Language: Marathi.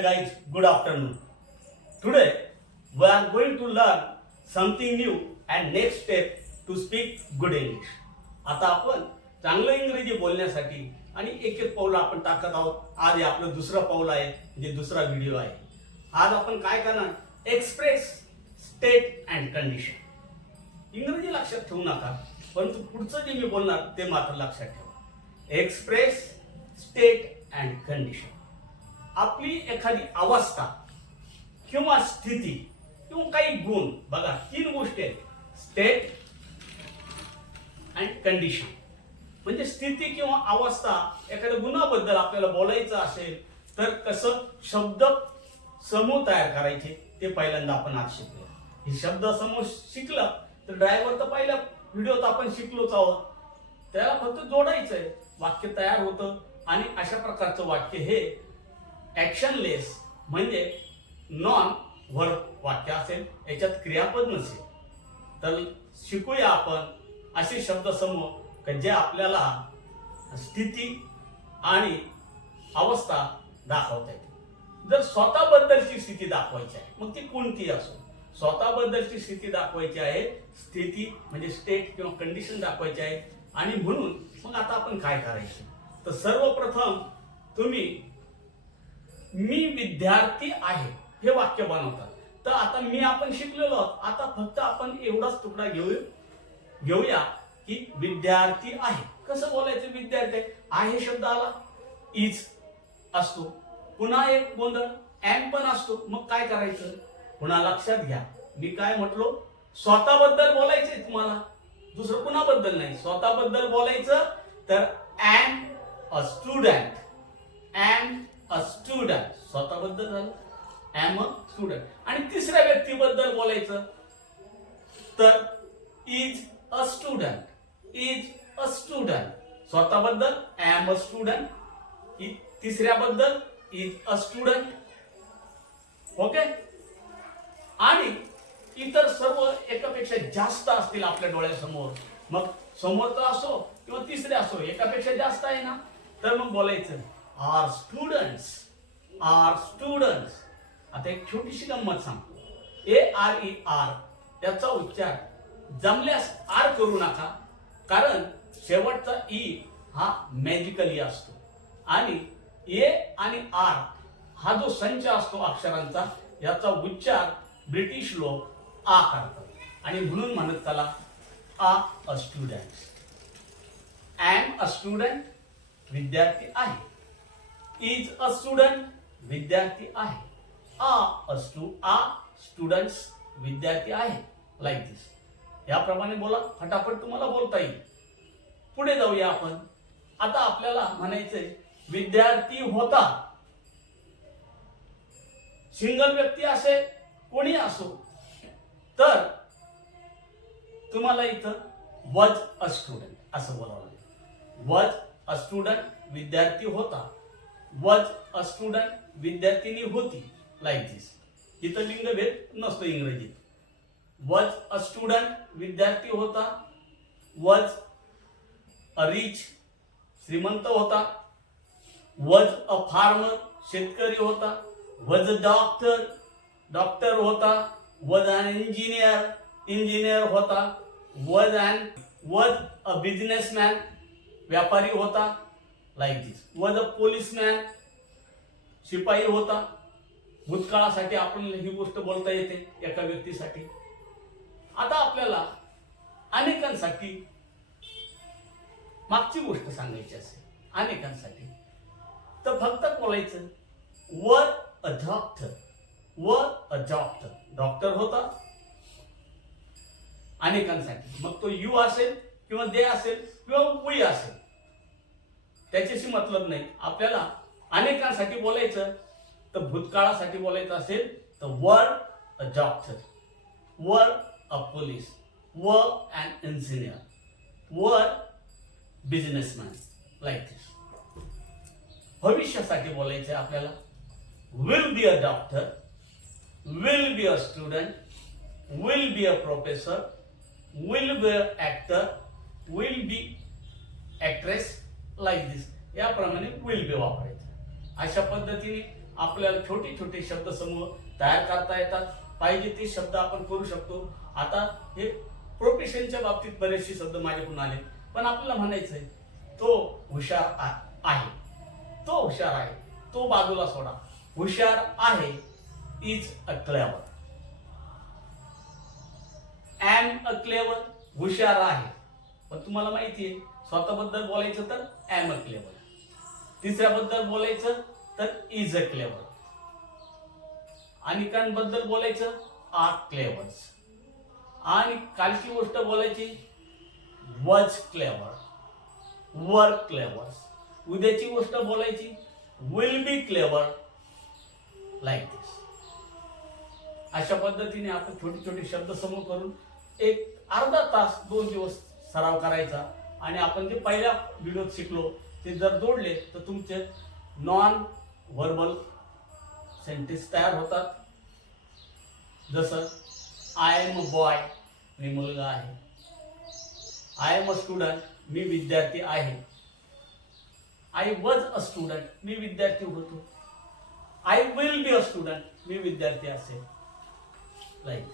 Hey guys, good afternoon. Today we are going to learn something new and next step to speak good English. आता आपण चांगलं इंग्रजी बोलण्यासाठी आणि एक एक पाऊल आपण टाकत आहोत. आज हे आपलं दुसरं पाऊल आहे म्हणजे दुसरा व्हिडिओ आहे. आज आपण काय करणार? एक्सप्रेस स्टेट अँड कंडिशन इंग्रजी लक्षात ठेवू नका परंतु पुढचं जे मी बोलणार ते मात्र लक्षात ठेवा. एक्सप्रेस स्टेट अँड कंडिशन आपली एखादी अवस्था किंवा स्थिती किंवा काही गुण बघा तीन गोष्टी आहेत. स्टेट अँड कंडिशन म्हणजे स्थिती किंवा अवस्था एखाद्या गुणाबद्दल आपल्याला बोलायचं असेल तर कसं शब्द समूह तयार करायचे ते पहिल्यांदा आपण आज शिकलो. हे शब्द समूह शिकलं तर ड्रायव्हर तर पहिल्या व्हिडिओत आपण शिकलोच आहोत. त्याला फक्त जोडायचंय वाक्य तयार होतं आणि अशा प्रकारचं वाक्य हे ॲक्शनलेस म्हणजे नॉन वर्ब वाक्य असेल याच्यात क्रियापद नसेल. तर शिकूया आपण असे शब्दसमूह का जे आपल्याला स्थिती आणि अवस्था दाखवता येते जर स्वतःबद्दलची स्थिती दाखवायची आहे मग ती कोणती असो? स्वतःबद्दलची स्थिती दाखवायची आहे स्थिती म्हणजे स्टेट किंवा कंडिशन दाखवायची आहे. आणि म्हणून मग आता आपण काय करायचं? तर सर्वप्रथम तुम्ही मी विद्यार्थी आहे हे वाक्य बनवतात. तर आता मी आपण शिकलेलो आहोत. आता फक्त आपण एवढाच तुकडा घेऊ घेऊया की विद्यार्थी आहे. कसं बोलायचं विद्यार्थी आहे? शब्द आला इज असतो. पुन्हा एक गोंधळ एम पण असतो. मग काय करायचं? पुन्हा लक्षात घ्या. मी काय म्हटलो? स्वतःबद्दल बोलायचंय तुम्हाला. दुसरं कुणाबद्दल नाही. स्वतःबद्दल बोलायचं तर am a student am a student स्वतःबद्दल झालं. एम अ स्टुडंट आणि तिसऱ्या व्यक्तीबद्दल बोलायचं तर is a student is a student स्वतःबद्दल एम अ स्टुडंट तिसऱ्याबद्दल इज अ स्टुडंट ओके आणि इतर सर्व एकापेक्षा जास्त असतील आपल्या डोळ्यासमोर. मग समोरचा असो किंवा तिसरे असो एकापेक्षा जास्त आहे ना? तर मग बोलायचं. आर स्टुडंट्स आर स्टुडंट्स आता एक छोटीशी गंमत सांगतो. ए आर ई आर याचा उच्चार जमल्यास आर करू नका कारण शेवटचा ई हा मॅजिकली असतो. आणि ए आणि आर हा जो संच असतो अक्षरांचा याचा उच्चार ब्रिटिश लोक आ करतात. आणि म्हणून म्हणत त्याला are a student am a student विद्यार्थी आहे. इज अ स्टुडंट विद्यार्थी आहे. आ अ आ स्टुडंट्स विद्यार्थी आहे. लाईक दिस याप्रमाणे बोला फटाफट तुम्हाला बोलता येईल. पुढे जाऊया आपण. आता आपल्याला म्हणायचंय विद्यार्थी होता. सिंगल व्यक्ती असे कोणी असो. तर तुम्हाला इथं वज अ स्टुडंट असं बोलावं लागेल. वज अ स्टुडंट विद्यार्थी होता. वज अ स्टुडंट विद्यार्थिनी होती लाईक दिस इथं लिंगभेद नसतो इंग्रजीत. वज अ स्टुडंट विद्यार्थी होता वज अ रिच श्रीमंत होता वज अ फार्मर शेतकरी होता वज डॉक्टर डॉक्टर होता वज अन इंजिनियर इंजिनियर होता वज अँड वज अ बिझनेसमॅन व्यापारी होता लाईक दिस वज अ पोलिसमॅन शिपाई होता भूतकाळासाठी आपण ही गोष्ट बोलता येते एका व्यक्तीसाठी. आता आपल्याला अनेकांसाठी मागची गोष्ट सांगायची असेल अनेकांसाठी. तर फक्त बोलायचं वर a doctor were a doctor doctor होता अनेकांसाठी. मग तो यू असेल किंवा दे असेल किंवा वी असेल. त्याच्याशी मतलब नाही. आपल्याला अनेकांसाठी बोलायचं तर भूतकाळासाठी बोलायचं असेल तर वर a doctor were a police व an engineer were businessman like this भविष्यासाठी बोलायचं आपल्याला. Will be a doctor will be a student will be a professor will be a actor will be actress like this याप्रमाणे विल बी वापरायचं. अशा पद्धतीने आपल्याला छोटे छोटे शब्दसमूह तयार करता येतात. पाहिजे ते शब्द आपण करू शकतो. आता हे प्रोफेशनच्या बाबतीत बरेचसे शब्द माझ्याकडून आले. पण आपल्याला म्हणायचं आहे तो हुशार आहे. तो हुशार आहे. तो बाजूला सोडा. हुशार आहे is a clever am a clever हुशार आहे. पण तुम्हाला माहिती आहे स्वतःबद्दल बोलायचं तर ॲम अ क्लेवर तिसऱ्याबद्दल बोलायचं तर इज अ क्लेवर अनिकांबद्दल बोलायचं आर क्लेवर्स आणि कालची गोष्ट बोलायची वज क्लेवर वर्क क्लेवर्स उद्याची गोष्ट बोलायची will be clever like this अशा पद्धतीने आपण छोटे छोटे शब्द समोर करून एक अर्धा तास दोन दिवस सराव करायचा. आणि आपण जे पहिल्या व्हिडिओत शिकलो ते जर जोडले तर तुमचे नॉन व्हर्बल सेंटेन्स तयार होतात. जसं आय एम अ बॉय मी मुलगा आहे. आय एम अ स्टुडंट मी विद्यार्थी आहे. आय वॉज अ स्टुडंट मी विद्यार्थी होतो. I will be a student मी विद्यार्थी असेल. लाईक